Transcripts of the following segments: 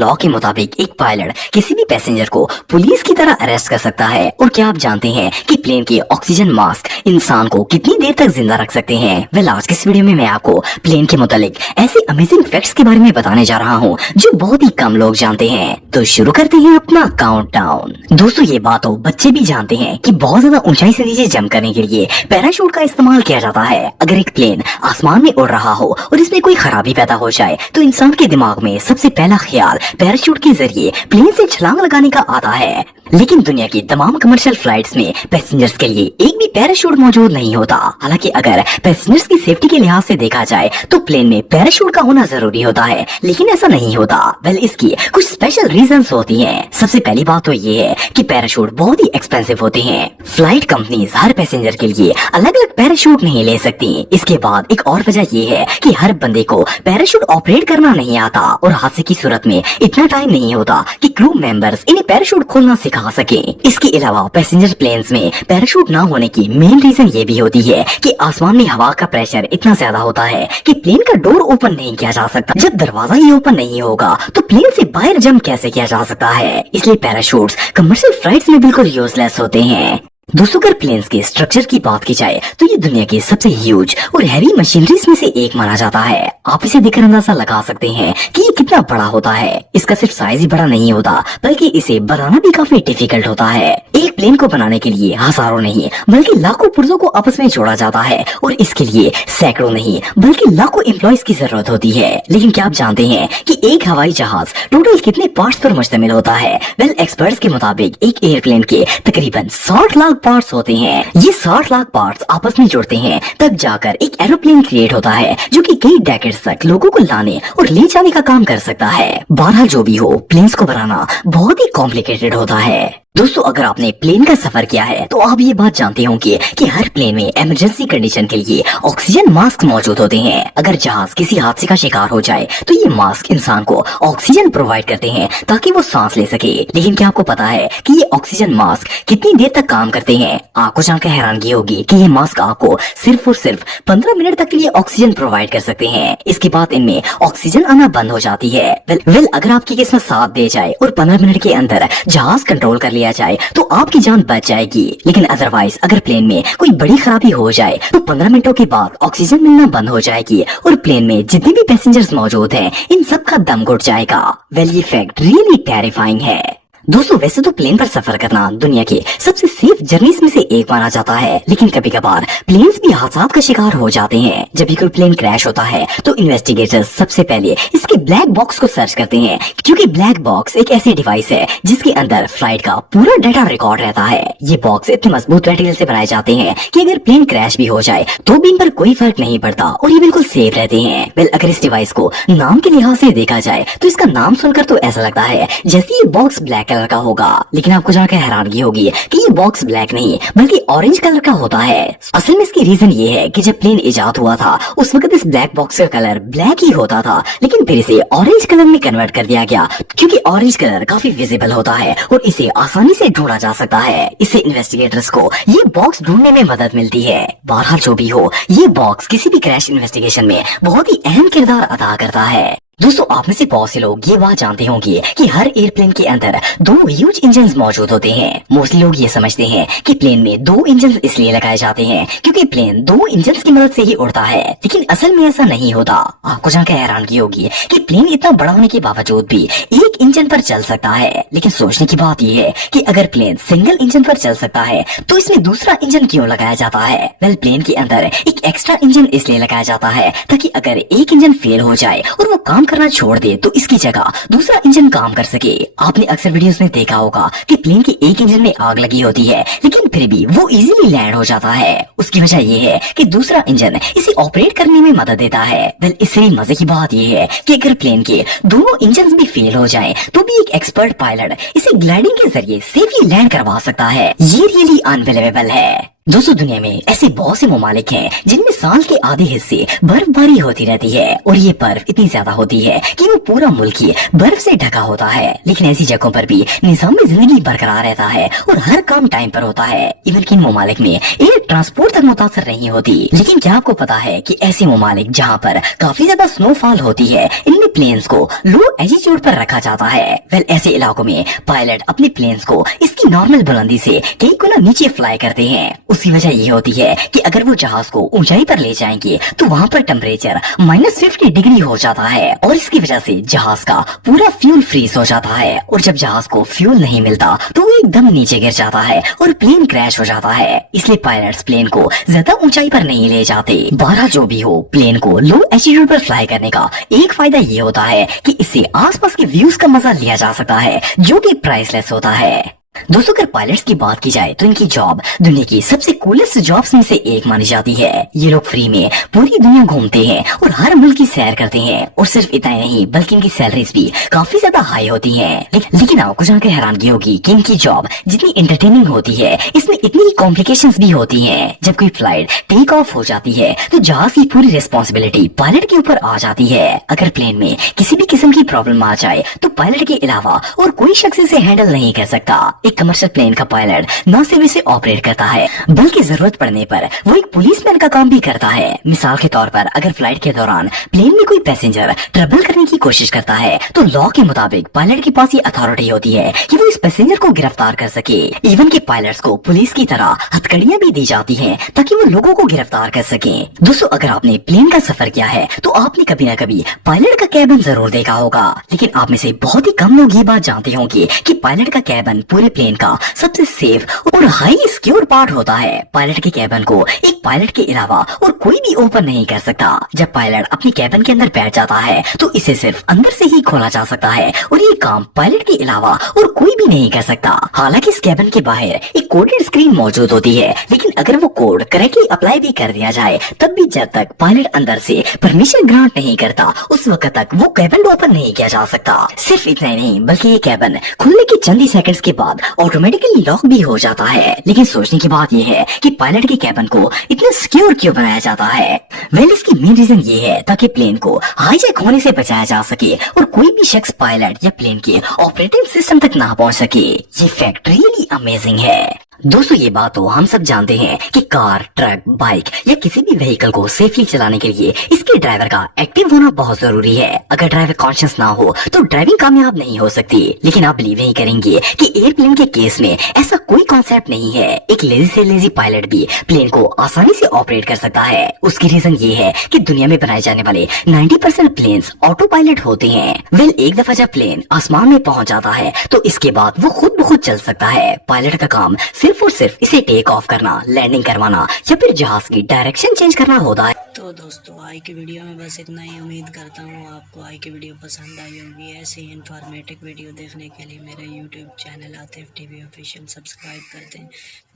Law के मुताबिक एक पायलट किसी भी पैसेंजर को पुलिस की तरह अरेस्ट कर सकता है। और क्या आप जानते हैं कि प्लेन के ऑक्सीजन मास्क इंसान को कितनी देर तक जिंदा रख सकते हैं? वेल, आज के इस वीडियो में मैं आपको प्लेन के मुतालिक ऐसे अमेजिंग फैक्ट्स के बारे में बताने जा रहा हूँ जो बहुत ही कम लोग जानते हैं। तो शुरू करते हैं अपना काउंटडाउन। दोस्तों, ये बात तो बच्चे भी जानते हैं कि बहुत ज्यादा ऊंचाई से नीचे जंप करने के लिए पैराशूट का इस्तेमाल किया जाता है। अगर एक प्लेन आसमान में उड़ रहा हो और इसमें कोई खराबी पैदा हो जाए तो इंसान के दिमाग में सबसे पहला ख्याल पैराशूट के जरिए प्लेन से छलांग लगाने का आता है। लेकिन दुनिया की तमाम कमर्शियल फ्लाइट्स में पैसेंजर्स के लिए एक भी पैराशूट मौजूद नहीं होता। हालांकि अगर पैसेंजर्स की सेफ्टी के लिहाज से देखा जाए तो प्लेन में पैराशूट का होना जरूरी होता है, लेकिन ऐसा नहीं होता। वेल, इसकी कुछ स्पेशल रीजंस होती हैं। सबसे पहली बात तो ये है कि पैराशूट बहुत ही एक्सपेंसिव होते हैं। फ्लाइट कंपनीज हर पैसेंजर के लिए अलग अलग पैराशूट नहीं ले सकती। इसके बाद एक और वजह ये है कि हर बंदे को पैराशूट ऑपरेट करना नहीं आता और हादसे की सूरत में इतना टाइम नहीं होता कि क्रू मेंबर्स इन्हें पैराशूट खोलना सिखा सके। इसके अलावा पैसेंजर प्लेन्स में पैराशूट ना होने की मेन रीजन ये भी होती है कि आसमान में हवा का प्रेशर इतना ज्यादा होता है कि प्लेन का डोर ओपन नहीं किया जा सकता। जब दरवाजा ही ओपन नहीं होगा तो प्लेन से बाहर जंप कैसे किया जा सकता है? इसलिए पैराशूट्स कमर्शियल फ्लाइट्स में बिल्कुल यूजलेस होते हैं। दोस्तों, अगर प्लेन्स के स्ट्रक्चर की बात की जाए तो ये दुनिया की सबसे ह्यूज और हैवी मशीनरीज में से एक माना जाता है। आप इसे देखकर अंदाजा लगा सकते हैं कि ये कितना बड़ा होता है। इसका सिर्फ साइज ही बड़ा नहीं होता बल्कि इसे बनाना भी काफी डिफिकल्ट होता है। एक प्लेन को बनाने के लिए हजारों नहीं बल्कि लाखों पुर्जों को आपस में जोड़ा जाता है और इसके लिए सैकड़ों नहीं बल्कि लाखों एम्प्लॉयज की जरूरत होती है। लेकिन क्या आप जानते हैं कि एक हवाई जहाज टोटल कितने पार्ट्स पर मुश्तमिल होता है? वेल, एक्सपर्ट्स के मुताबिक एक एयरप्लेन के तकरीबन 60 लाख पार्ट्स होते हैं। ये 60 लाख पार्ट्स आपस में जुड़ते हैं तब जाकर एक एरोप्लेन क्रिएट होता है जो कि कई डेकेड्स तक लोगों को लाने और ले जाने का काम कर सकता है। बहरहाल जो भी हो, प्लेन्स को बनाना बहुत ही कॉम्प्लिकेटेड होता है। दोस्तों, अगर आपने प्लेन का सफर किया है तो आप ये बात जानते होंगे कि हर प्लेन में इमरजेंसी कंडीशन के लिए ऑक्सीजन मास्क मौजूद होते हैं। अगर जहाज किसी हादसे का शिकार हो जाए तो ये मास्क इंसान को ऑक्सीजन प्रोवाइड करते हैं ताकि वो सांस ले सके। लेकिन क्या आपको पता है कि ये ऑक्सीजन मास्क कितनी देर तक काम करते हैं? आपको जानकर हैरानगी होगी कि ये मास्क आपको सिर्फ और सिर्फ 15 मिनट तक के लिए ऑक्सीजन प्रोवाइड कर सकते हैं। इसके बाद इनमें ऑक्सीजन आना बंद हो जाती है। वेल, अगर आपकी किस्मत साथ दे जाए और 15 मिनट के अंदर जहाज कंट्रोल कर लिया जाए तो आपकी जान बच जाएगी। लेकिन अदरवाइज अगर प्लेन में कोई बड़ी खराबी हो जाए तो 15 मिनटों के बाद ऑक्सीजन मिलना बंद हो जाएगी और प्लेन में जितने भी पैसेंजर्स मौजूद हैं इन सब का दम घुट जाएगा। वेल, ये फैक्ट रियली टेरिफाइंग है। दोस्तों, वैसे तो प्लेन पर सफर करना दुनिया के सबसे सेफ जर्नीज में से एक माना जाता है, लेकिन कभी कभार प्लेन्स भी हादसात का शिकार हो जाते हैं। जब भी कोई प्लेन क्रैश होता है तो इन्वेस्टिगेटर्स सबसे पहले इसके ब्लैक बॉक्स को सर्च करते हैं, क्योंकि ब्लैक बॉक्स एक ऐसी डिवाइस है जिसके अंदर फ्लाइट का पूरा डाटा रिकॉर्ड रहता है। ये बॉक्स इतने मजबूत मटेरियल से बनाए जाते हैं कि अगर प्लेन क्रैश भी हो जाए तो भी इन पर कोई फर्क नहीं पड़ता और ये बिल्कुल सेफ रहते हैं। वेल, अगर इस डिवाइस को नाम के लिहाज से देखा जाए तो इसका नाम सुनकर तो ऐसा लगता है जैसे ये बॉक्स ब्लैक कलर का होगा, लेकिन आपको जानकर हैरानगी होगी कि ये बॉक्स ब्लैक नहीं बल्कि ऑरेंज कलर का होता है। असल में इसकी रीजन ये है कि जब प्लेन इजाद हुआ था उस वक्त इस ब्लैक बॉक्स का कलर ब्लैक ही होता था, लेकिन फिर इसे ऑरेंज कलर में कन्वर्ट कर दिया गया क्योंकि ऑरेंज कलर काफी विजिबल होता है और इसे आसानी से ढूंढा जा सकता है। इससे इन्वेस्टिगेटर्स को ये बॉक्स ढूंढने में मदद मिलती है। बहरहाल जो भी हो, ये बॉक्स किसी भी क्रैश इन्वेस्टिगेशन में बहुत ही अहम किरदार अदा करता है। दोस्तों, आप में से बहुत से लोग ये बात जानते होंगे कि हर एयरप्लेन के अंदर 2 ह्यूज इंजन्स मौजूद होते हैं। मोस्टली लोग ये समझते हैं कि प्लेन में 2 इंजन्स इसलिए लगाए जाते हैं क्योंकि प्लेन 2 इंजन्स की मदद से ही उड़ता है, लेकिन असल में ऐसा नहीं होता। आपको जानकर हैरानगी होगी कि प्लेन इतना बड़ा होने के बावजूद भी एक इंजन पर चल सकता है। लेकिन सोचने की बात यह है कि अगर प्लेन सिंगल इंजन पर चल सकता है तो इसमें दूसरा इंजन क्यों लगाया जाता है? वेल, प्लेन के अंदर एक एक्स्ट्रा इंजन इसलिए लगाया जाता है ताकि अगर एक इंजन फेल हो जाए और वो काम करना छोड़ दे तो इसकी जगह दूसरा इंजन काम कर सके। आपने अक्सर वीडियोस में देखा होगा कि प्लेन के एक इंजन में आग लगी होती है लेकिन फिर भी वो इजीली लैंड हो जाता है। उसकी वजह ये है कि दूसरा इंजन इसे ऑपरेट करने में मदद देता है। वेल, इससे भी मजे की बात ये है कि अगर प्लेन के दोनों इंजन भी फेल हो जाए तो भी एक एक्सपर्ट पायलट इसे ग्लाइडिंग के जरिए सेफली लैंड करवा सकता है। ये रियली अनबिलीवेबल है। दोस्तों दुनिया में ऐसे बहुत से ममालिक हैं जिनमें साल के आधे हिस्से बर्फबारी होती रहती है और ये बर्फ इतनी ज्यादा होती है कि वो पूरा मुल्क ही बर्फ से ढका होता है। लेकिन ऐसी जगहों पर भी निजाम जिंदगी बरकरार रहता है और हर काम टाइम पर होता है। इवन कि इन ममालिक में एयर ट्रांसपोर्ट तक मुतासर नहीं होती। लेकिन क्या आपको पता है कि ऐसे ममालिक जहाँ पर काफी ज्यादा स्नोफॉल होती है इनमें प्लेन्स को लो एल्टीट्यूड पर रखा जाता है। वेल ऐसे इलाकों में पायलट अपने प्लेन्स को इसकी नॉर्मल बुलंदी से कई गुना नीचे फ्लाई करते हैं। उसकी वजह ये होती है कि अगर वो जहाज को ऊंचाई पर ले जाएंगे तो वहाँ पर टेम्परेचर -50 डिग्री हो जाता है और इसकी वजह से जहाज का पूरा फ्यूल फ्रीज हो जाता है और जब जहाज को फ्यूल नहीं मिलता तो वो एकदम नीचे गिर जाता है और प्लेन क्रैश हो जाता है। इसलिए पायलट्स प्लेन को ज्यादा ऊंचाई पर नहीं ले जाते। 12 जो भी हो, प्लेन को लो एल्टीट्यूड पर फ्लाई करने का एक फायदा ये होता है कि इससे आसपास के व्यूज का मजा लिया जा सकता है जो कि प्राइसलेस होता है। दोस्तों अगर पायलट्स की बात की जाए तो इनकी जॉब दुनिया की सबसे कूलेस्ट जॉब्स में से एक मानी जाती है। ये लोग फ्री में पूरी दुनिया घूमते हैं और हर मुल्क की सैर करते हैं और सिर्फ इतना ही नहीं बल्कि इनकी सैलरीज भी काफी ज्यादा हाई होती हैं। लेकिन आपको जानकर हैरानगी होगी कि इनकी जॉब जितनी एंटरटेनिंग होती है इसमें इतनी ही कॉम्प्लिकेशंस भी होती हैं। जब कोई फ्लाइट टेक ऑफ हो जाती है तो जहाज की पूरी रिस्पॉन्सिबिलिटी पायलट के ऊपर आ जाती है। अगर प्लेन में किसी भी किस्म की प्रॉब्लम आ जाए तो पायलट के अलावा और कोई शख्स इसे हैंडल नहीं कर सकता। एक कमर्शियल प्लेन का पायलट न सिर्फ इसे ऑपरेट करता है बल्कि जरूरत पड़ने पर वो एक पुलिसमैन का काम भी करता है। मिसाल के तौर पर अगर फ्लाइट के दौरान प्लेन में कोई पैसेंजर ट्रबल करने की कोशिश करता है तो लॉ के मुताबिक पायलट के पास ये अथॉरिटी होती है कि वो इस पैसेंजर को गिरफ्तार कर सके। इवन के पायलट्स को पुलिस की तरह हथकड़ियां भी दी जाती हैं ताकि वो लोगों को गिरफ्तार कर सके। दोस्तों अगर आपने प्लेन का सफर किया है तो आपने कभी न कभी पायलट का कैबिन जरूर देखा होगा। लेकिन आप में से बहुत ही कम लोग ये बात जानते होंगे कि पायलट का कैबिन पूरे प्लेन का सबसे सेफ और हाईली सिक्योर पार्ट होता है। पायलट के कैबिन को एक पायलट के अलावा और कोई भी ओपन नहीं कर सकता। जब पायलट अपनी कैबिन के अंदर बैठ जाता है तो इसे सिर्फ अंदर से ही खोला जा सकता है और ये काम पायलट के अलावा और कोई भी नहीं कर सकता। हालांकि इस कैबिन के बाहर एक कोडेड स्क्रीन मौजूद होती है, लेकिन अगर वो कोड करेक्टली अप्लाई भी कर दिया जाए तब भी जब तक पायलट अंदर से परमिशन ग्रांट नहीं करता उस वक्त तक वो कैबिन ओपन नहीं किया जा सकता। सिर्फ इतना ही नहीं बल्कि ये कैबिन खुलने के चंद ही सेकंड्स के बाद ऑटोमेटिकली लॉक भी हो जाता है। लेकिन सोचने की बात यह है कि पायलट के कैबिन को इतना सिक्योर क्यों बनाया जाता है? वेल इसकी मेन रीजन ये है ताकि प्लेन को हाईजैक होने से बचाया जा सके और कोई भी शख्स पायलट या प्लेन के ऑपरेटिंग सिस्टम तक ना पहुंच सके। ये फैक्ट रियली अमेजिंग है। दोस्तों ये बात तो हम सब जानते हैं कि कार, ट्रक, बाइक या किसी भी व्हीकल को सेफली चलाने के लिए इसके ड्राइवर का एक्टिव होना बहुत जरूरी है। अगर ड्राइवर कॉन्शियस ना हो तो ड्राइविंग कामयाब नहीं हो सकती। लेकिन आप बिलीव नहीं करेंगे कि एयरप्लेन के केस में ऐसा कोई कॉन्सेप्ट नहीं है। एक लेजी से लेजी पायलट भी प्लेन को आसानी से ऑपरेट कर सकता है। उसकी रीजन ये है कि दुनिया में बनाए जाने वाले 90% प्लेन्स ऑटो पायलट होते हैं। वेल एक दफा जब प्लेन आसमान में पहुंच जाता है तो इसके बाद वो खुद ब खुद चल सकता है। पायलट का काम सिर्फ और सिर्फ इसे टेक ऑफ करना, लैंडिंग करवाना या फिर जहाज की डायरेक्शन चेंज करना होता है। तो दोस्तों आज की वीडियो में बस इतना ही। उम्मीद करता हूँ आपको आज की वीडियो पसंद आई होगी। ऐसे ही इंफॉर्मेटिव वीडियो देखने के लिए मेरे YouTube channel Atif TV official subscribe कर दें।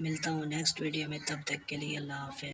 मिलता हूँ नेक्स्ट वीडियो में, तब तक के लिए अल्लाह हाफिज़।